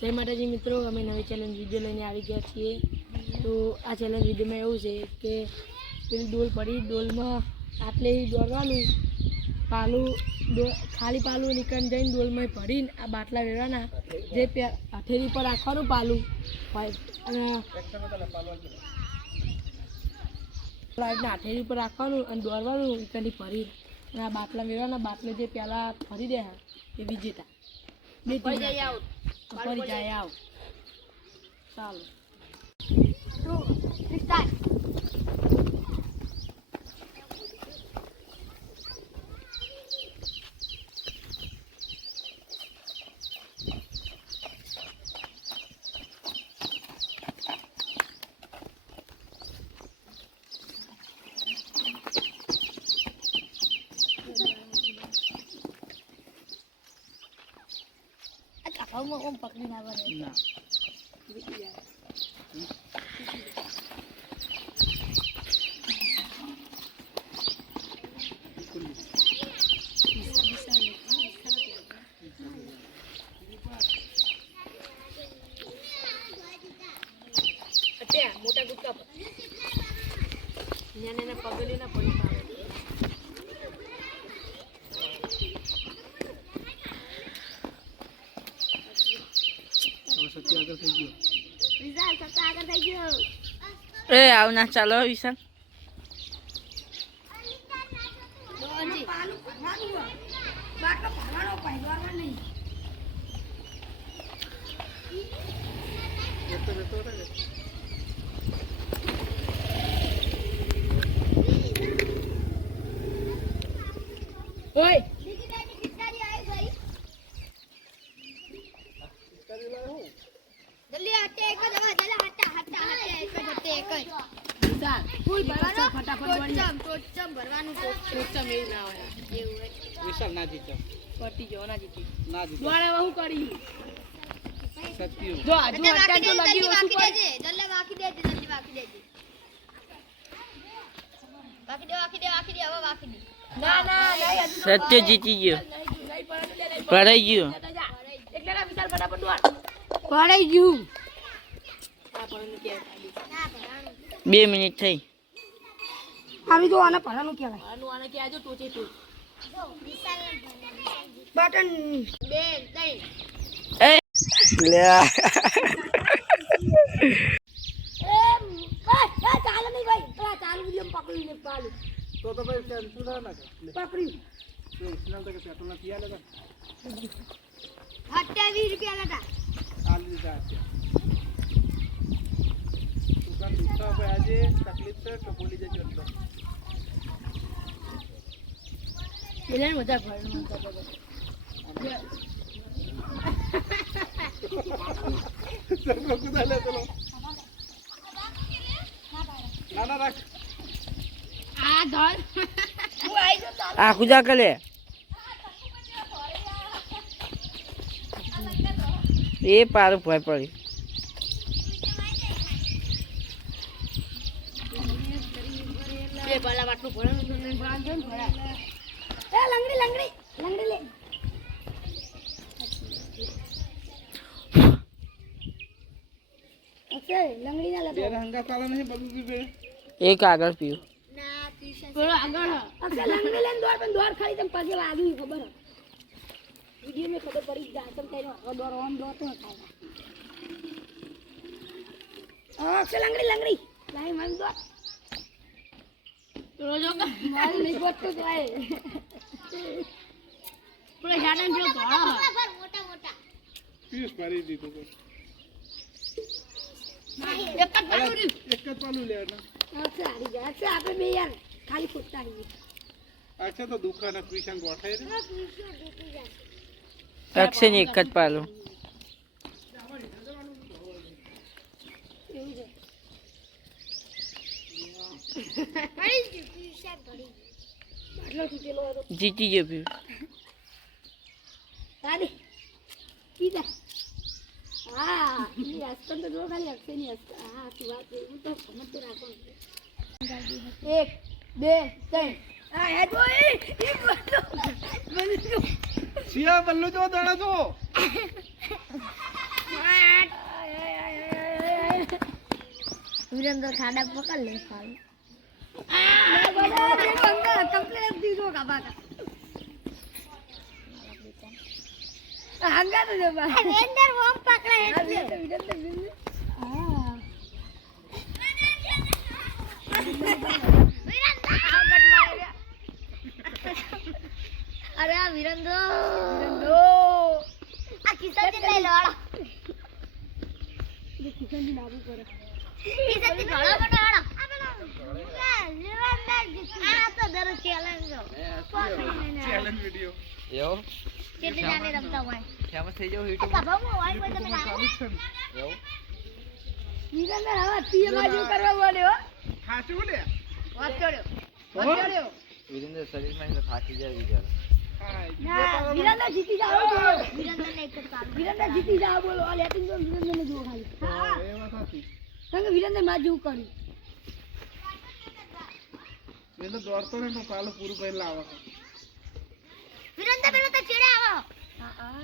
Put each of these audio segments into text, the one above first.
જય માતાજી મિત્રો, અમે નવી ચેલેન્જ વિડીયો લઈને આવી ગયા છીએ। તો આ ચેલેન્જ વિડીયોમાં એવું છે કે પેલી ડોલ પડી, ડોલમાં આટલે દોડવાનું, પાલું ખાલી પાલું નીકળી જઈને ડોલમાં ભરીને આ બાટલા વેરવાના, જે હથેળી પર રાખવાનું પાલું અને હથેળી પર રાખવાનું અને દોડવાનું નીકળી ભરી અને આ બાટલા વેરવાના। બાટલે જે પહેલાં ભરી દે એ વિજેતા। બે ફરી જાય આવ ચાલો Om pagni na ba rin? Na. Ate, mota gutka pa. Nyane na pagli na padi pa. ए आउ ना चलो विशाल ओए जल्दी हटे एक जगह जल्दी हटा हटा हटे एक हटे एक विशाल फूल भरવાનો फटाफट टोचम भरવાનું टोचम એ ના હોય એવું હોય વિશાલ ના જીતો પટી જો ના જીતી દોડે હું કરી સત્ય જો આજુ હટા જો લગી ઓછું પડે જલ્દી વાકી દેજે વાકી દે હવે વાકી દે ના ના સત્ય જીતી ગયો પડાઈ ગયો એકલા વિશાલ ફટાફટ દોડ પડાઈ ગયું 2 મિનિટ થઈ આવી તો આને ભરાનું કહેવાય આને કહેજો ટોચે ટોચ બટન 2 3 એ લે ચાલ નહીં ભાઈ પેલા ચાલુ વિડિયો પકડીને પાલુ તો ભાઈ ટેન્શન ના પકડી તો ઇસ્લામ તક પેટ્રોલ ના પિયા લગા 28 રૂપિયા લગા આલી જા દુકાન દુખતા હોય આજે તકલીફ છે તો બોલી દેજો અંદર એને મજા ભરવાનું કરતો ચલો કુદા લે ચલો ના રાખ આ ધર હું આઈ જો ચાલ આ કુદા કરે એ પારું ભય પડી એ બાલા વાટલું ભરવાનું ભરાજો ને ભરા એ લંગડી લે ઓકે લંગડી ના લે બે હંગા ચાલે નહીં બધું પીવે એક આગળ પીઓ ના પીશે થોડો આગળ ઓકે લંગડી લેન દોડ ખાલી તમ પગે વાગ્યું ખબર વિડિયો મે ખબર પડી જાય તમ કઈનો દોડ ઓન દોડ તો થાય ઓકે લંગડી લાઈ મન દોડ રોજો કા માલ નહીં ગોટતો જાય પૂરા જાડન જો ઘોડા મોટા પીસ મારી દીધો એક જ પાલું લે ના અચ્છા આરી ગયા છે આપણે બે યાર ખાલી ફૂટતા રહી અચ્છા તો દુકાન પીસન ગોઠાય રે એક્શન એક જ પાલું जीती गयो फिर दादी कीदा हां ये अस्पन तो जो खाली अक्से नहीं हां तू बात वो तो समझ तो राखो 1 2 3 आ है तो ये बल्लो सिया बल्लो जो दाड़ा जो વિરેન્દ્ર ખાડા પકડ લે સારું હંગા તો જબા વિરેન્દ્ર વોમ પકડે અરે આ વિરેન્દ્ર આ કિશનજી લઈ લો આડો કિશનજી લાગુ કરે કિશનજી ઘણો મોટો આડો આ તો દર ચેલેન્જ વિડિયો એવો કેટલી નાની રમતા હોય ફેમસ થઈ જાવ YouTube બાબા હોય કોઈ તમે ના એવો વિરેન્દ્ર હવે તીએ બાજુ કરવા પડ્યો ખાચું લે વાત કર્યો વિરેન્દ્ર શરીરમાં તો થાકી જાય બિચારો ના વિરેન્દ્ર જીતી જાવ વિરેન્દ્ર ને એક જ વિરેન્દ્ર જીતી જાવ બોલો આ લેટિંગ તો વિરેન્દ્ર ને જો ખાલી હા એ વાત હતી કારણ કે વિરેન્દ્ર માં જેવું કર્યું એ તો દોડતો ને તો કાલે પૂરું કરી લાવો વિરેન્દ્ર પેલો તો ચેડે આવો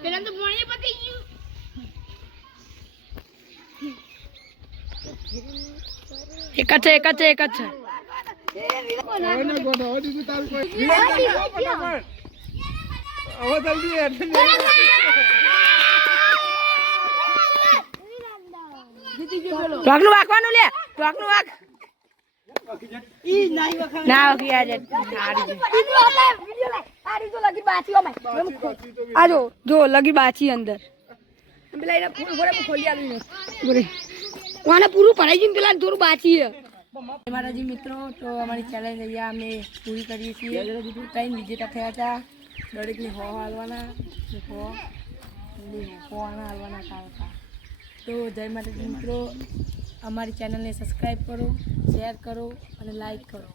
પેલા તો મોણી પતી ગયું એક જ છે ઓને ગોડો ઓડી તું તારું કોઈ હવે જલ્દી ટોકનું વાગવાનું લે ટોકનું વાગ ઈ નહીં વખા ના વખી આ જે આડી તો લગી બાચી ઓમાં આજો જો લગી બાચી અંદર પેલા એને પૂરું ખોલી આલું બોલે ઓને પૂરું ભરાઈ ગયું પેલા થોડું બાચી છે મારાજી મિત્રો તો અમારી ચેલેન્જ અહીંયા અમે પૂરી કરીએ છીએ 3 વિજેતા થયા હતા દરેકને હાલવાના હાલવાના હતા તો જય માતાજી મિત્રો અમારી ચેનલને સબસ્ક્રાઈબ કરો શેર કરો અને લાઈક કરો